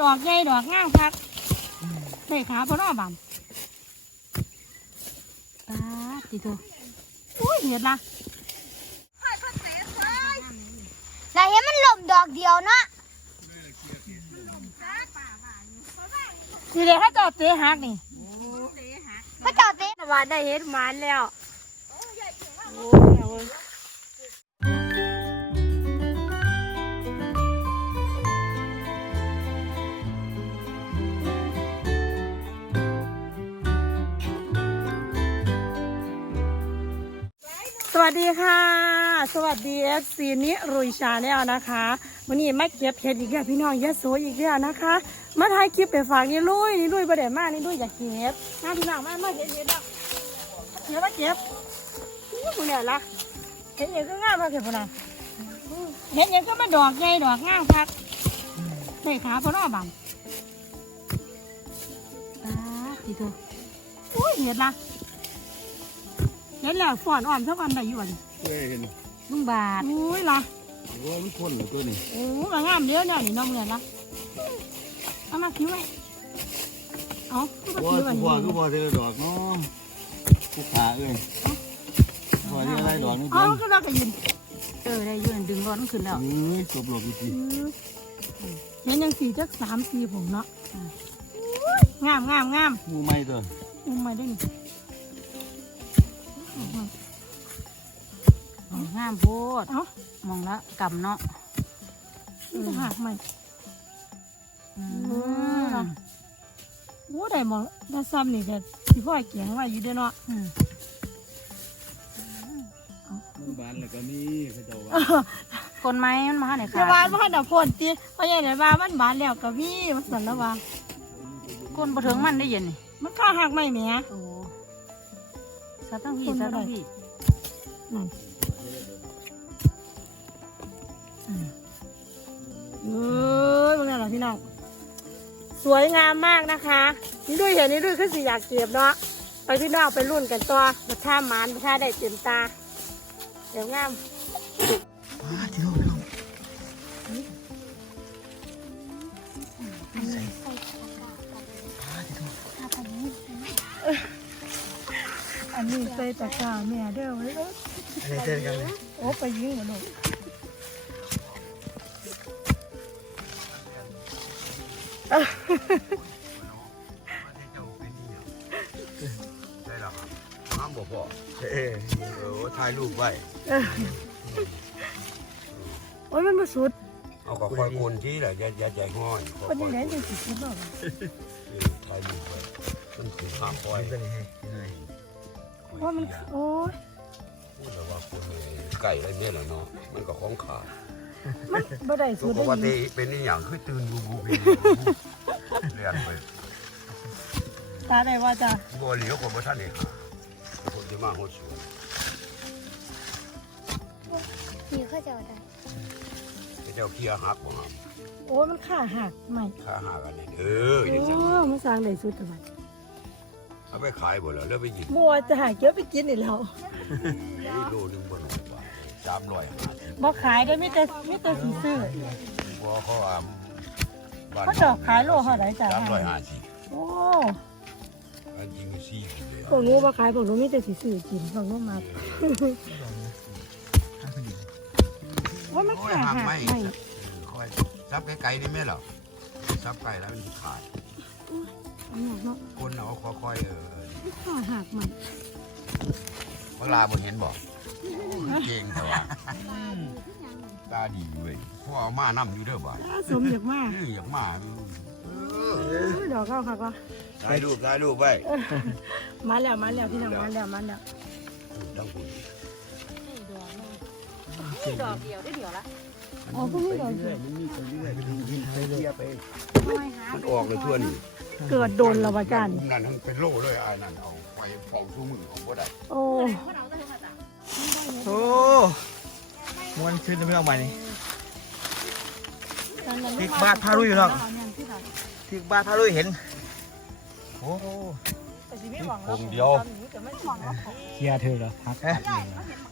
ดอกใหญ่ดอกงามคักได้ขาพอน้อบำตาติโตอุ้ยเห็ดละแล้วเห็นมันหล่มดอกเดียวเนาะสิเด็กให้จอดเตะหักนี่พระเจ้าเต้ว่าได้เห็ดหมานแล้วโอ้ยเอาเว้ย วัสดีค่ะ สวัสดีเอฟซีนิรุยชาแนลนะคะวันนี้มาเก็บเห็ดอีกแล้วพี่น้องยะโสอีกแล้วนะคะ มาถ่ายคลิปไปฝากนี่ลุยนี่ลุยประเดี๋ยวมานี่ลุยอยากเก็บมาพี่น้องมามาเห็ดเห็ดแล้วเก็บมาเก็บอู้หูเนี่ยละเห็ดอย่างก็ง่ามมากเลยพ่อนะเห็ดอย่างก็มาดอกใหญ่ดอกง่ามคักได้ขาพ่อน้อบังตาติโตอุ้ยเห็ดละ เห็ดแล้วฝอนอ่อมเท่ากันได้อยู่อะนี่เว้ยเห็นลุงบาทอุ้ยละโอ้มันคนเหลือตัวนี้โอ้ยงามเดียวเนี่ยนี่น้องเนี่ยละเอามาคิ้วไว้เอาคือมาว่าคิ้วอันคือนี้ว่าคือว่าเทละดอกเนาะผู้ขาเอ้ยว่าที่อะไรดอกนี่อ๋อเพิ่นก็เราก็ยินเออได้อยืนดึงร้อนขึ้นแล้วเอ้ยจบหลบอีกทีเห็นยังสี่จักสามสี่ผมเนาะงามงามงามหมูไม่ตัวอุ้มมาได้ไงงามโพดเอ้ามองละกำเนาะจะหักไหมอือืมโอ้ได้หมองได้ซ้ำนี่แต่ที่พ่อเกียงไว้อยู่เด้วยเนาะอืมหมู่บ้านแล้วก็มีเขาเจ้าว่าคนไม้มันมาไหนแต่คะว่าพ่อดอกพ่นตีพ่อใหญ่ไหนว่ามันบานแล้วกับพี่มันสั่นแล้วว่าคนบ่ถึงมันได้ยินนี่มันกล้าหักไหมแหม่โอ้ ซะตั้งพี่ซะตั้งพี่นั่นอืมเอ้ยพวกนั้นเหรอพี่น้อง สวยงามมากนะคะ นี่ด้วยเห็นนี่ด้วยคือสิอยากเก็บเนาะ ไปพี่น้องไปรุ่นกันตัวมาท่าหมานมาท่าได้เต็มตาเดี๋ยวงามอั ใส่ตะกร้าแม่เด้อไว้เด้ออะไรเจอกันเลยโอ้ไปยิงหัวหนูได้แล้วครับน้ำบ่พอกเอ้เออถ่ายรูปไว้โอ้ยมันมาสุดเอาก็คอยคนที่แหละอย่าอย่าใจห้อนวันนี้ไหนจะสิสุดหรอถ่ายรูปไว้มันคือห้ามปล่อยกันนี่เพราะมันโอ้ยพูดแล้วว่าคนไก่อะไรเนี่ยแหละเนาะมันก็ของขาดมันบ่ได้ตัสุวดปได้กยิตินเป็นนี่อย่างคือตื่นบูบูบีเรียนไปตาได้ว่าจ้ะบ่เหลียวคนบ่ทันเองคนจะมาหัวสวนนี่เขาเจ้าได้เจ้าเคียหักบ่ครับโอ้ยมันขาหักใหม่ค่าหักอันนี้เออโอ้เดี๋ยวจะมันสร้างได้สุดแต่ว่า เอาไปขายบ่ล่ะแล้วไปยิงมัวจะหาเก็บไปกินนี่แล้วโลนึงบ่หน่อยว่าสามร้อยห้าสิบบ่ขายได้ไม่แต่ไม่แต่สีซื้อบ่เขาอ่าบ้านเขาดอกขายโลเท่าไหร่จ้ะสามร้อยห้าสิบโอ้อันจริงมีสี่สิบเลยพวกหนู้บ่ขายพวกหนู้มีแต่สีซื้อกินพวกหนู้มาโอ้ยมันโอ้ยขาหักหักไม่ใหม่ คอยซับไกลๆนี่แม่เหรอซับไกลแล้วมันขาด อันนี้เนาะคนเอาค่อยๆเออขาหักใหม่เวลาบ่เห็นบ่เก่งแต่ว่าตาดีเว้ยพวกเอามานํอยู่เด้อบ่ถ้าสมอยากมากเอออยากมาเออดอกเข้าค่ะก็ถ่ายรูปถ่ายรูปไว้มาแล้วมาแล้วพี่น้องมาแล้วมาแล้วทั้งคุณดอกเดียวได้เดียวละ อ๋อพวกนี้ดอกเรื่อยมันมีไปเรื่อยไปดูยินไปเทียไปน้อยหามันออกเลยทั่วนี่เกิดโดนแล้วว่าจานี่นั่นมันเป็นโลเลยไอ้นั่นเอาไปฟองสู้มือของบ่ได้โอ้โอ้มวนขึ้นจะไม่ต้องไปนี่พริกบาทพาลุยอยู่หรอกที่บ้านพาลุยเห็นโอ้โหคงเดียวเคียร์เธอเหรอพักเอ๊ะ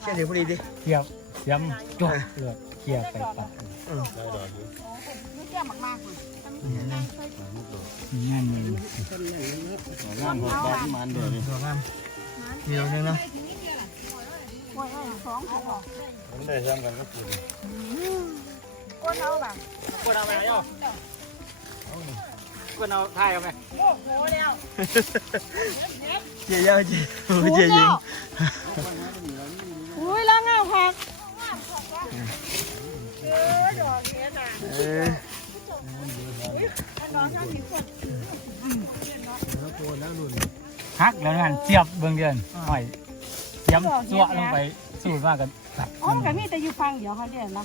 เชื่อพอดีดิเคียร์เสียมจบเลย เคลียไปปัดได้ดอกอยู่แก้มากๆเลยรเห็นเลยงานเลยงหัวบาดมันเด้อนี่หัวงามมีดอกหนึงเนาะผมได้ซ้ำกันก็ปูนก้นเอาแบบกดเอาไปไหนอะกดเอาถ่ายเอาไปโอ้โหแล้วเจียาวเจียอ้เจียยิง อุ้ยแล้วงามพักเออ ดอกเนี้ยน่ะเออฮักแล้วงานเสียบเบื้องเดือนหอยเย้ำจั่วลงไปสูดมากกันตัดอ๋อมันก็มีแต่อยู่ฟังเดี๋ยวเขาเดี๋ยวนะ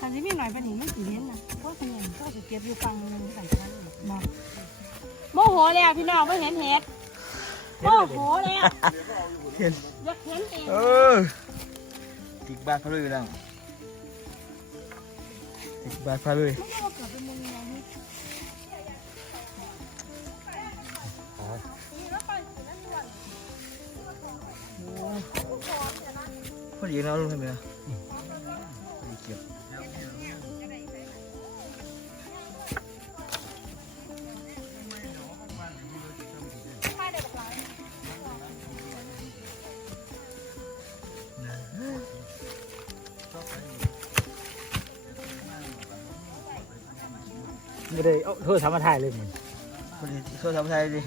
อันนี้มีหน่อยเป็นหินไม่สีเห็นนะเพราะขยันก็จะเก็บอยู่ฟังนึงกันนะมาโมโหแล้วพี่น้องไม่เห็นเห็ดโมโหแล้วเห็นอยากเห็นเองเออติกบาดพาเลยลังติก บาดพาเลยพอดีแล้วลุงทำไมอะ ไม่ได้เอาโทรศัพท์มาถ่ายเลยมันพอดีโทรศัพท์ไทยดิ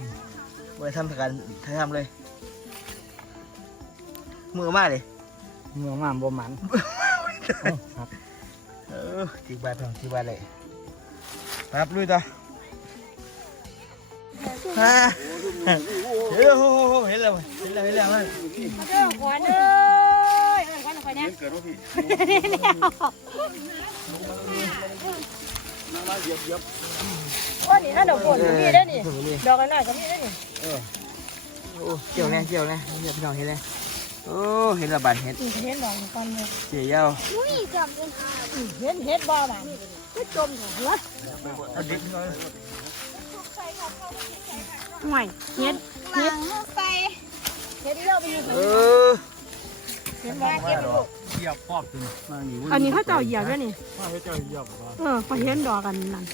ไว้ทำการไทยทำเลย มือมากเลยเมืองมาบ่มันครับเออติกบาดทำติกบาดเลยครับลุยต่อฮะเฮ้ยโอ้โหเห็นแล้วเห็นแล้วเห็นแล้วเฮ้ยมาเด้อขวัญเอ้ยเอ้ยขวัญขวัญเนี่ยเกิดว่าพี่ โอ้นี่ถ้าดอกบัวก็มีได้นี่ดอกน้อยๆก็มีได้นี่โอ้เกี่ยวแน่เกี่ยวแน่เห็นพี่น้องเห็นเลยโอ้เห็นระบาดเห็ดนี่เห็นดอกก่อนเนี่ยเจียาวมุ้ยเกือบเป็นหาเห็นเห็ดบ่บ้านก็จมอยู่หัวเอาดิกหน่อยห่วยเห็ดหลังไป เห็ดเยอะไปอยู่เออเห็นบ่ เก็บไปลูกเหยียบครอบจนมาหนีอันนี้เขาเจ้าเหยียบด้วยนี่ว่าให้เจ้าเหยียบว่าเออพอเห็นดอกกันนั่น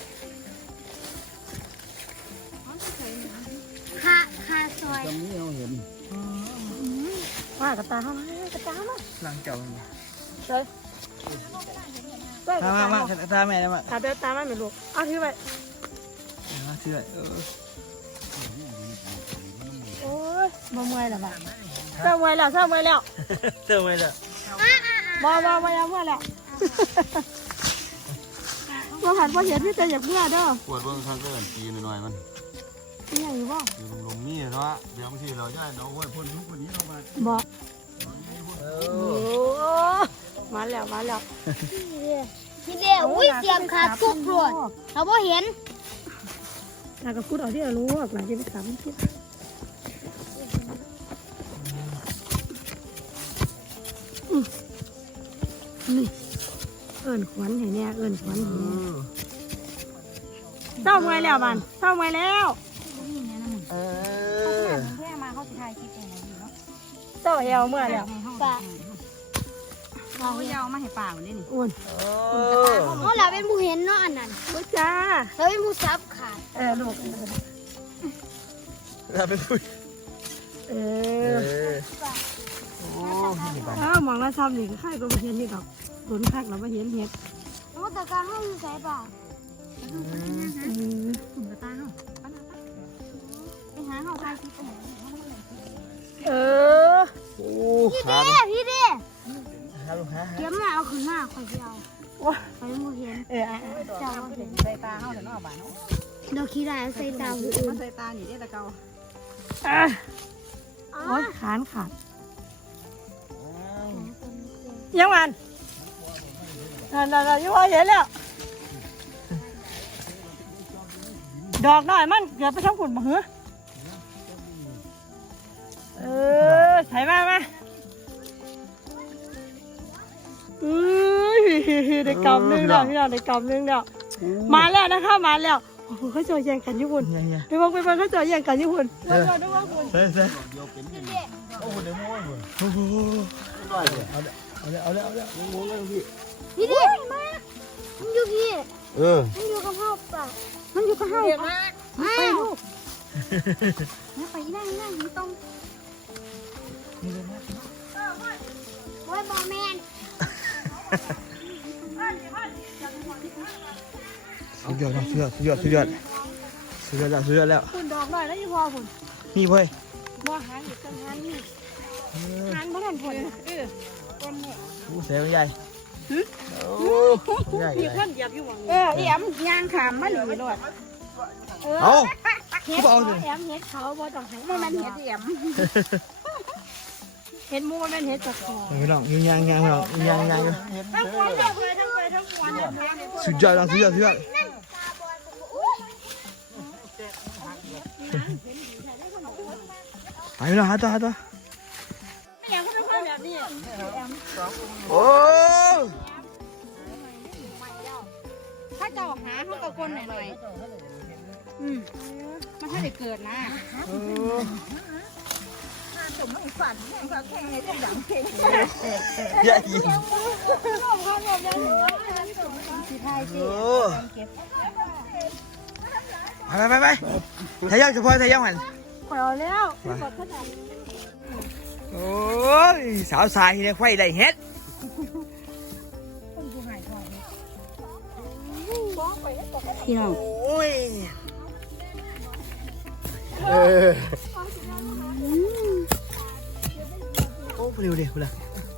หาหาซอยว่ากระตาเข้ามากระตามาหลังเจ้าเฮ้ยเฮ้ยกระมาตามามามาตาแม่นะมาตาเดินตามมาไม่ลูกเอาถือไปมาเชื่อเออโอ้ย บ่เมื่อยแล้วบ้าเศร้าเมื่อยแล้วเศร้าเมื่อยแล้วเจอไหมล่ะบ่บ่บ่ยังเมื่อยแล้วบ่หันบ่เห็นพี่แต่อยากเมื่อเด้อปวดเบิ่งข้างเกินปีหน่อยๆมันนี่ยังอยู่บ่อยู่ลมๆนี่เนาะเดี๋ยวบางทีเราจะเอาไว้พ่นทุกคนนี้เรามาบ่เอโอ้อมาแล้วมาแล้วพี่เดียวอุ้ยเสียมขาดทุกรวดเราบ่เห็นนากระพุดเอาที่รู้ว่าหลังจะไปขับมันคิด อิ้นขวัญให้แน่เอิ้นขวัญให้แน่เศร้าเมื่อยแล้วมันเศร้าเมื่อยแล้วเออแค่มาเขาสิถ่ายคลิปเองอยู่เนาะเศร้าแอวเมื่อยแล้วปะเขาจะเอามาให้ป่าวันนี้นี่อ้วนโอ้เพราะเราเป็นผู้เห็นเนาะอันนั้นโอ้จ้าเราเป็นผู้ซับขาดเออลูกเราเป็นผู้เอเอออโอ้นี่บ้านอ้าวมองแล้วซ้ำนี่ก็ใครก็มาเห็นนี่ดอก สนคักแล้วมาเห็นเห็ดโอ้แต่การให้อยู่ใส่ป่ะอืมกลุ่มกระตาเนาะไปหาเขาถ่ายคลิปไปเออโอ้พี่ขาเด้พี่เด้หาลูกหาเก็บหน้าเอาขึ้นมาคอยเดียวว้าไปเป็นผู้เห็นเอออะเจ้าบ่เห็นใส่ตาเขาแต่นอกบ้านเนาะเดี๋ยวขี้ได้เอาใส่ตาผู้อื่นมันใส่ตานี่ได้แต่เก่าอะอ๋อโอ้ยขานขาดยังมัน นั่นนั่นนั่นอยังว่าเห็นแล้ว ดอกน้อยมันเกือบไปทั้งขุนบ่เหรอเออใส่มามาอือได้กำนึงแล้วพี่น้องได้กำนึงแล้วมาแล้วนะคะมาแล้วโอ้โหเขาจะแย่งกันญี่ปุ่นไปบอกไปบอกเขาจะแย่งกันญี่ปุ่นเฮ้ยเฮ้ยโอ้โหเดี๋ยวโม้ยโอ้โห เอาเลยเอาเลยเอาเลยเอาเลยโม้เลยพี่พี่เด้มามันอยู่พี่เออมันอยู่กับพ่อป่ะมันอยู่กับเฮาเดี๋ยวมาอ้าไปวลูกมาไปนั่งนั่งอยู่ตรงโอ้ยบอแมนสุดยอดสุดยอดสุดยอดสุดยอดสุดยอดแล้วสุดยอดแล้วคุณดอกหน่อยแล้วยี่พอคุณนี่เว้ยบ่หางอีกกันหางนี่หางบ่ทันผลเออ โอ้เสียงใหญ่โอ้ใหญ่มีใหญ่คนเหยียบอยู่หวังเออเอี่ยมย่างขามมาหนีรถเอาเฮ็ดเขาบอกเขาสิแอมเฮ็ดเขาบ่ต้องให้มันมันเฮ็ดเอี่ยมเฮ็ดหมูมันเป็นเฮ็ดจากคอไม่ต้องยิงยางยางไม่ต้องยิงยางยางอยู่ทั้งคนเรียกเลยทั้งไปทั้งมวลสุดยอดแล้วสุดยอดสุดยอดไปแล้วหาตัวหาตัว โอ้ถ้าเจ้าหาเขาตะโกนหน่อยๆอืมมันถ้าได้เกิดนะใหญ่ยิงโอ้ไปไปไปทายาเฉพาะทายาหันขอแล้ว โอ้ยสาวสายเนี่ยไฟได้เฮ็ดพี่น้องโอ้ยเออโอ้เร็วเร็วเลย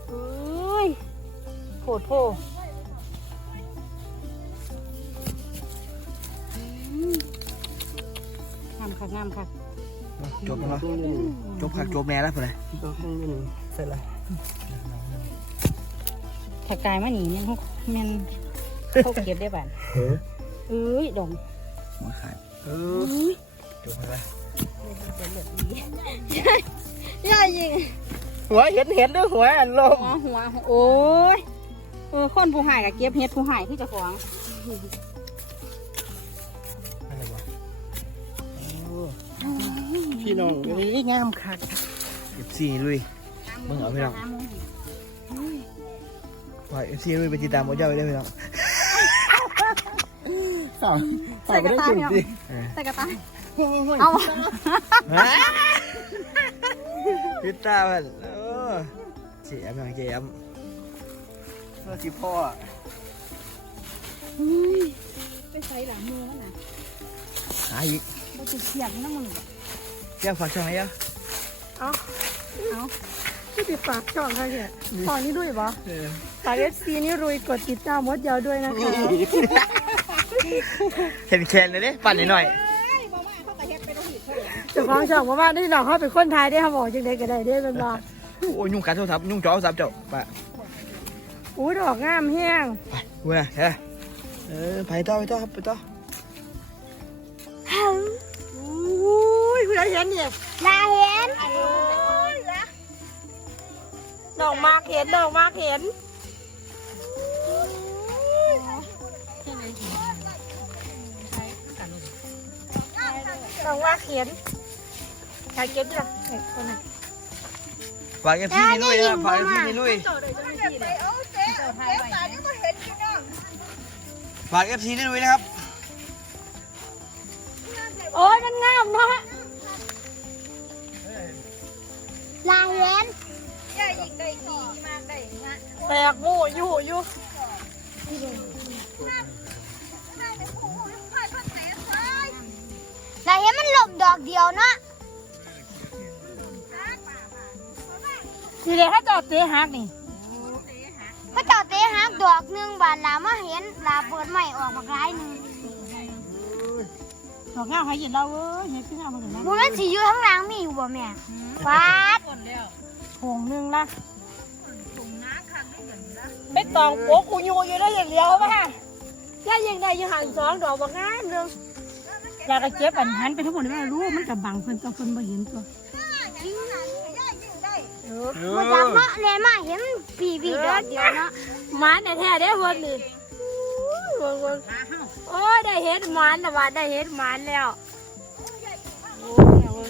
เอ้ยโผดโพงามค่ะงามค่ะ จบแล้วจบผักจบแม่แล้วเพื่อนเสร็จแล้วถ้ากายมาหนีเนี่ยเขาแมันเขาเก็บได้บ้านเอ้ยดองหัวขาดเออจบไปย่ายิงหัวเห็นเห็นด้วยหัวลมหัวหัวโอ้ยเออคนผู้หายกับเก็บเฮ็ดผู้หายคือเจะของ พี่น้องเอ้ยงามคักเอฟซีลุยมึงเอาไปลองว่าเอฟซีลุยไปติดตามหมอเจ้าไปได้ไหมน้องใส่กระตาพี่น้องเออใส่กระตาเอาฮะติดตามมันเออเจียมน้องเจียมเมื่อกี้พ่อไปใส่หลังมือมันน่ะหาอีกเราจะเสียบน้ำมัน เจ้าฝากช่องให้ยังเอาเอาที่ติดฝากช่องค่ะเนี่ยตอนนี้ด้วยปะเออฝากเอฟซีนี่รุยกดติดตามมดยาวด้วยนะคะเห็นแคนเลยเด้ปั่นหน่อยเจะฟังช่องว่าว่านี่น้องเขาเป็นคนไทยได้เขาบอกจังไดก็ได้ได้เป็นบ่ๆโอ้ยยุ่งกัดโทรศัพท์ยุ่งจอโทรศัพท์เจ้าไปอู้ดอกงามแห้งไปกูนะเฮ้ยเออไปต่อไปต่อครับไปต่อ อุ้ยคุณเห็นเนี่ยลาเห็นน้องมากเห็นน้องมากเห็นน้องมากเห็นอยากเก็บดิล่ะเห็นคนนั้นฝากเอฟซีนี่ลุยนะครับฝากเอฟซีนี่ลุยฝากเอฟซีนี่ลุยนะครับ โอ้ยมันงามเนาะ ตกหมู่อยู่อยู่ลาเห็นมันหลบดอกเดียวเนาะทีเดียวถ้าจอดเตะหักนี่พระเจ้าเตะหักดอกหนึ่งบานลามาเห็นลาเปิดใหม่ออกมาร้ายหนึ่งดอกงามให้ยินเราเว้ยเห็นขึ้นงามมาถึงนะมันมันสีอยู่ข้างหล่างมีอยู่บ่แม่ฟาดผงหนึงนะ ไปตองโป๊กกูยูอยู่ได้อย่างเดียวป่ะแล้วยังได้ยังหันสองดอกบางงามหนึงอยากจะเก็บอันหันไปทั้งหมดไม่รู้มันกับบังเพิ่นตัวเพิ่นบ่เห็นตัวมาจากเนาะเลยมาเห็นปีบีดอกเดียวเนาะหมันแท้ๆได้อเพิ่นนี่เบิ่งเบิ่งโอ้ยได้เห็ดหมันแต่ว่าได้เห็ดหมันแล้วโอ้ยเอาเบิ่ง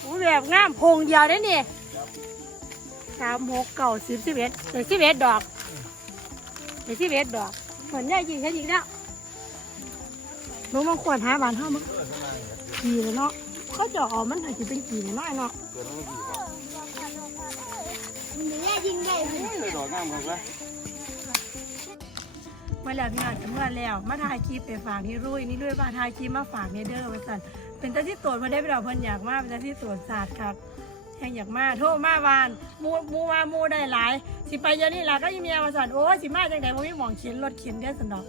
โอ้ยแบบงามพงเดียวได้อนี่ สามหกเก้าสิบสิบเอ็ดเดี๋ยวสิบเอ็ดดอกเดี๋ยวสิบเอ็ดดอก เหมือนใหญ่จริงเฮ็ดอีกแล้วลงมาขวดหาบานเท่ามั้งกี่เลยเนาะเขาจะออกมันอาจจะเป็นกี่น้อยเนาะแม่ยิงได้ดอกงามครับเมื่อแล้วพี่น้องจะเมื่อแล้ว มาถ่ายคลิปไปฝากนี่รุ่ยนี่รุ่ยมาถ่ายคลิปมาฝากนี่เด้อว่าซั่นเป็นตาที่ตรวจมาได้พี่น้องเพิ่นอยากมาเป็นตาที่ตรวจศาสตร์ครับ แห่งอยากมาโทรมาวานหมูหมูว่าหมูได้หลาย สิไปเดี๋ยอะนี่ล่ะก็ยังมีมาสันโอ้ยสิมาจังได๋บ่มีหมองเข็นรถเข็นได้อสนดอก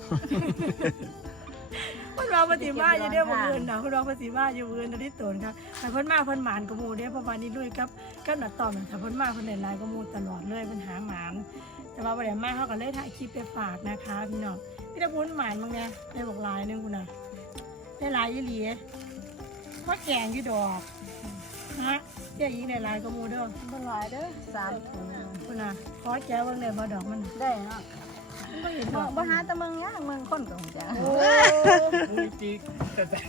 เพิ่นว่าปฏิมาอยู่เด้อบ่อื่นดอกเพิ่นว่าปฏิมาอยู่อื่นตาที่ตรวจครับแต่เพิ่นมาเพิ่นหมานกับหมู่เด้อเพราะว่านี่รุ่ยกับกับหน้าต่อมถ้าเพิ่นมาเพิ่นได้หลายกับหมู่ตลอดเลยเพิ่นหาหมาน แต่ว่าประเดี๋ยวมาเขาก็เลยถ่ายคลิปไปฝากนะคะพี่น้องพี่ตะพุนหมานบางเนี่ยได้บอกลายหนึงคุณนะได้ลายยี่หลีเพราะแกงอยู่ดอกฮะ เจ้าหญิงได้ลายก็มูเด้อบ่หลายเด้อสามถุงคุณน่ะขอแก้วเบ้างเลยบ่ดอกมันได้เนาะมันบ่เห็นดบ่อกบ่หาแต่เมืองย่างเมืองคนก็คงจะโอ้อุ้ยจีแต่แต่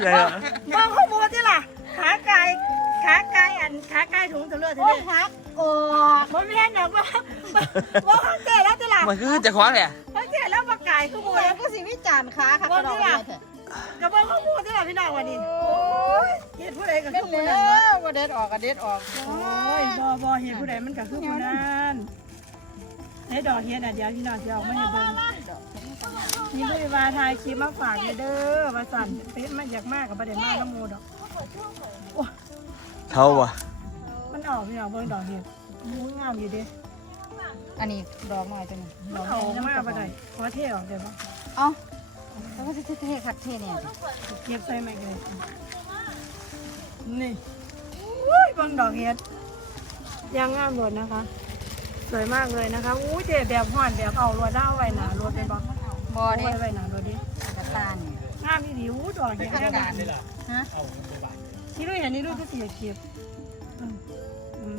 ใหญ่เหรอมองข้อมูลที่ล่ะขาไก่ขาไก่อันขาไก่ถุงตัวเลือดทีโอ้นี้ฮักโอ้มันไม่เห็นดอกว่าว่าข้างเตะแล้วที่ล่ะมันคือจะคว้างเลยอะข้างเตะแล้วปลาไก่ข้อมูลแล้วก็สิวิจารณ์ขาค่ะกระดอกเลยเถอะ กระบอกข้อมูลที่ล่ะพี่น้องวันนี้โอ้ยเห็นผู้ใดกับเป็ข้นอมูลแล้นั่นเนาะวบ่เด็ดออกก็เด็ดออกโอ้ยบอบอเห็นผู้ใดมันก็คือผู้นั้นให้ดอกเฮ็ดอะเดี๋ยวพี่น้องจะออกมาให้เบิ่งนี่บริวารทายคลิปมาฝากเด้อมาสั่นเป็ดมันอยากมากกับประเด็นมากน้ำมูดอก เท่าวะมันออกพี่น้องเบิ่งดอกเฮ็ดมูงามอยู่เด้อันนี้ดอกน้อยตัวนี้ดดออกกใหญ่เฮ็ดจะจะมามากบ่บ่ได้ได้ขอเทออกได้บ่เอ้า แล้วก็สิเท่คักเท่เนี่ยเก็บใส่แม่เลยนี่อุ้ยเบิ่งดอกเฮ็ดยางงามหลดนะคะ สวยมากเลยนะคะอู้เจ๊แบบห่อนแบบเอาลวดเอาไว้หนารถเป็นบ่บ่เอาเด้ไว้ไว้หนารถดิกระตานี่งามอีหลีอู้ดอกเฮ็ดได้การนี่ล่ะฮะเอาไปบ้านนี่ด้วยเห็นนี่ด้วยก็สีเขียวอื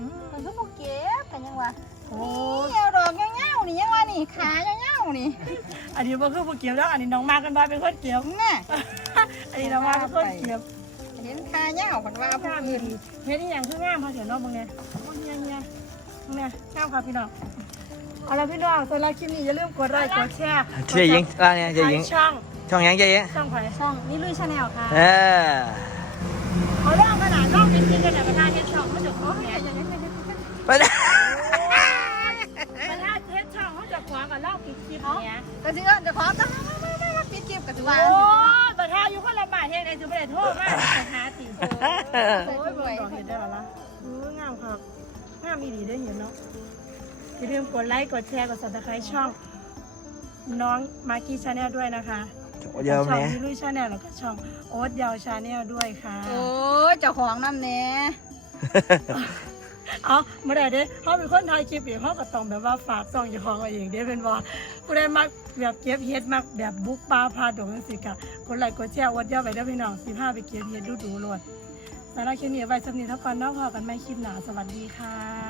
มมันก็บ่เก็บกันยังวะโอ้นี่เอาดอกเงี้ยวๆนี่ยังวะนี่ขาเงี้ย วๆนี่อันนี้มันคือผู้เกี่ยวแล้วอันนี้น้องมากันมาเป็นคนเกี่ยวน่ะอันนี้น้องมาเป็นคนเกี่ยวเห็นขาเงี้ยวเพิ่นว่าผู้งามอื่นดีเฮ็ดอีหยังคืองามพอเสียน้องมึงไงโอ้ยเนี่ยเนี่ยเนี่ยงามครับพี่น้องเอาละพี่น้องสำหรับคลิปนี้อย่าลืมกดไลค์กดแชร์เจ๊ยิงร้านเนี้ยเจ๊ยิงช่องช่องยังเจ๊ยิงช่องไผ่ช่องนี่ลุยชาแนลค่ะเออเขาเล่าขนาดเล่าเป็นจริงกันแต่ประธานเฮ็ดช่องเขาจะขอแหนไปเลยประ เนี่ยก็สิเอิ้นเจะขอต้อมามามามาปิดคลิปก็สิว่าโอ้ยบัตรทาอยู่คนละบาทเฮ็ดไอ้จุบ่ได้โทษมากบัตรทาติโอ้ยเบิ่งดอกเห็ดได้หรอล่ะอืองามครับงามอีหลีได้เห็นเนาะอย่าลืมกดไลค์กดแชร์กด Subscribe ช่อง น้องมากี้ชาแนลด้วยนะคะเดี๋ยวช่องมิลุยชาแนลแล้วก็ช่องโอ๊ตยาวชาแนลด้วยค่ะ โอ้ยเจ้าของน้ำแหน่ เอาไม่ได้เด้เขาเป็นคนถ่ายคลิปเองเขาก็ต้องแบบว่าฝากซองอย่าของเอาเองเด้เป็นว่าผู้ใดมักแบบเก็บเฮ็ดมักแบบบุกป่าพาดงจังซี่ก็กดไลค์กดแชร์วัดยาวไปเด้อพี่น้องสิพาไปเก็บเฮ็ดดูดูๆโลดสาระคลิปนี้ไว้สำนีเท่ากันเนาะพอกันไหม่คลิปหนาสวัสดีค่ะ